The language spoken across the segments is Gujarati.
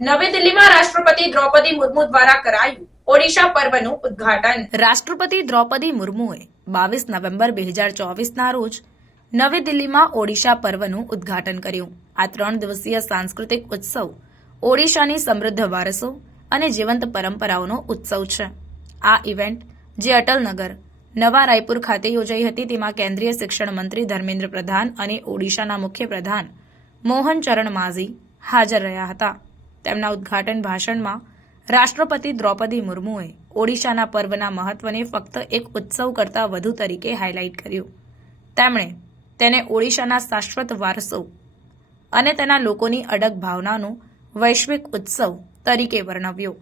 નવી દિલ્હીમાં રાષ્ટ્રપતિ દ્રૌપદી મુર્મુ દ્વારા કરાયું ઓડિશા પર્વનું ઉદ્ઘાટન. રાષ્ટ્રપતિ દ્રૌપદી મુર્મુએ બાવીસ નવેમ્બર બે હજાર ચોવીસના રોજ નવી દિલ્હીમાં ઓડિશા પર્વનું ઉદ્ઘાટન કર્યું. આ ત્રણ દિવસીય સાંસ્કૃતિક ઉત્સવ ઓડિશાની સમૃદ્ધ વારસો અને જીવંત પરંપરાઓનો ઉત્સવ છે. આ ઇવેન્ટ, જે અટલનગર નવા રાયપુર ખાતે યોજાઈ હતી, તેમાં કેન્દ્રીય શિક્ષણ મંત્રી ધર્મેન્દ્ર પ્રધાન અને ઓડિશાના મુખ્ય પ્રધાન મોહન ચરણ માઝી હાજર રહ્યા હતા. તેમના ઉદ્ઘાટન ભાષણમાં રાષ્ટ્રપતિ દ્રૌપદી મુર્મુએ ઓડિશાના પર્વના મહત્વને ફક્ત એક ઉત્સવ કરતાં વધુ તરીકે હાઇલાઇટ કર્યું. તેમણે તેને ઓડિશાના શાશ્વત વારસો અને તેના લોકોની અડગ ભાવનાનો વૈશ્વિક ઉત્સવ તરીકે વર્ણવ્યો.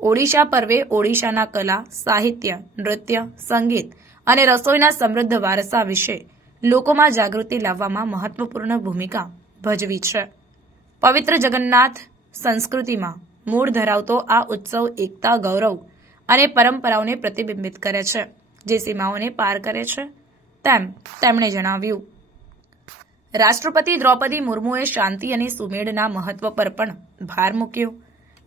ઓડિશા પર્વે ઓડિશાના કલા, સાહિત્ય, નૃત્ય, સંગીત અને રસોઈના સમૃદ્ધ વારસા વિશે લોકોમાં જાગૃતિ લાવવામાં મહત્વપૂર્ણ ભૂમિકા ભજવી છે. પવિત્ર જગન્નાથ સંસ્કૃતિમાં મૂળ ધરાવતો આ ઉત્સવ એકતા, ગૌરવ અને પરંપરાઓને પ્રતિબિંબિત કરે છે, જે સીમાઓને પાર કરે છે તેમ તેમણે જણાવ્યું. રાષ્ટ્રપતિ દ્રૌપદી મુર્મુએ શાંતિ અને સુમેળના મહત્વ પર પણ ભાર મૂક્યો.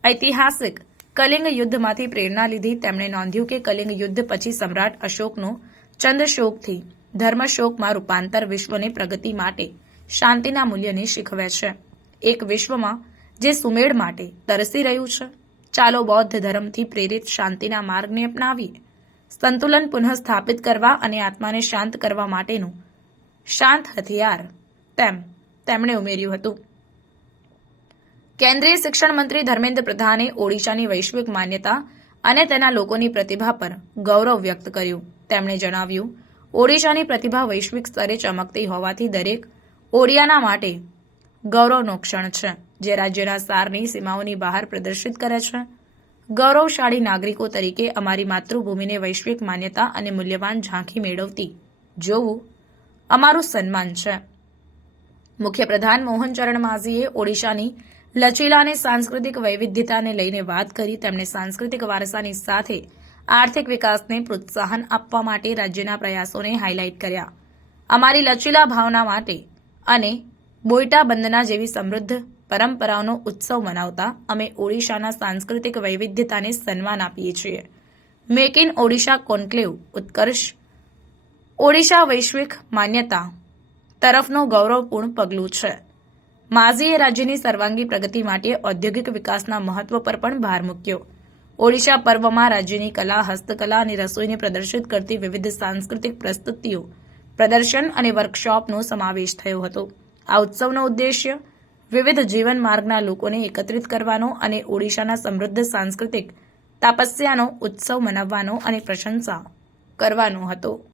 ઐતિહાસિક કલિંગ યુદ્ધમાંથી પ્રેરણા લીધી તેમણે નોંધ્યું કે કલિંગ યુદ્ધ પછી સમ્રાટ અશોકનો ચંદ્રશોકથી ધર્મશોકમાં રૂપાંતર વિશ્વની પ્રગતિ માટે શાંતિના મૂલ્યને શીખવે છે. એક વિશ્વમાં જે સુમેળ માટે તરસી રહ્યું છે. ચાલો બૌદ્ધ ધર્મથી પ્રેરિત શાંતિના માર્ગને અપનાવીએ. સંતુલન પુનઃસ્થાપિત કરવા અને આત્માને શાંત કરવા માટેનું શાંત હથિયાર તેમ તેમણે ઉમેર્યું હતું. કેન્દ્રીય શિક્ષણ મંત્રી ધર્મેન્દ્ર પ્રધાને ઓડિશાની વૈશ્વિક માન્યતા અને તેના લોકોની પ્રતિભા પર ગૌરવ વ્યક્ત કર્યું. તેમણે જણાવ્યું, ઓડિશાની પ્રતિભા વૈશ્વિક સ્તરે ચમકતી હોવાથી દરેક ઓડિયાના માટે ગૌરવનો ક્ષણ છે, જે રાજ્યના સારની સીમાઓની બહાર પ્રદર્શિત કરે છે. ગૌરવશાળી નાગરિકો તરીકે અમારી માતૃભૂમિને વૈશ્વિક માન્યતા અને મૂલ્યવાન ઝાંખી મેળવતી જોવું અમારું સન્માન છે. મુખ્યપ્રધાન મોહન ચરણ માઝીએ ઓડિશાની લચીલા અને સાંસ્કૃતિક વૈવિધ્યતાને લઈને વાત કરી તેમણે સાંસ્કૃતિક વારસાની સાથે આર્થિક વિકાસને પ્રોત્સાહન આપવા માટે રાજ્યના પ્રયાસોને હાઇલાઇટ કર્યા. અમારી લચીલા ભાવના માટે અને બોઈટા બંદના જેવી સમૃદ્ધ પરંપરાઓનો ઉત્સવ મનાવતા અમે ઓડિશાના સાંસ્કૃતિક વૈવિધ્યતાને સન્માન આપીએ છીએ. Make in Odisha conclave Utkarsh. Odisha વૈશ્વિક માન્યતા તરફનું ગૌરવપૂર્ણ પગલું છે. માઝીએ રાજ્યની સર્વાંગી પ્રગતિ માટે ઔદ્યોગિક વિકાસના મહત્વ પર પણ ભાર મૂક્યો. ઓડિશા પર્વમાં રાજ્યની કલા, હસ્તકલા અને રસોઈને પ્રદર્શિત કરતી વિવિધ સાંસ્કૃતિક પ્રસ્તુતિઓ, પ્રદર્શન અને વર્કશોપનો સમાવેશ થયો હતો. આ ઉત્સવનો ઉદ્દેશ્ય વિવિધ જીવન માર્ગના લોકોને એકત્રિત કરવાનો અને ઓડિશાના સમૃદ્ધ સાંસ્કૃતિક તાપસ્યાનો ઉત્સવ મનાવવાનો અને પ્રશંસા કરવાનો હતો.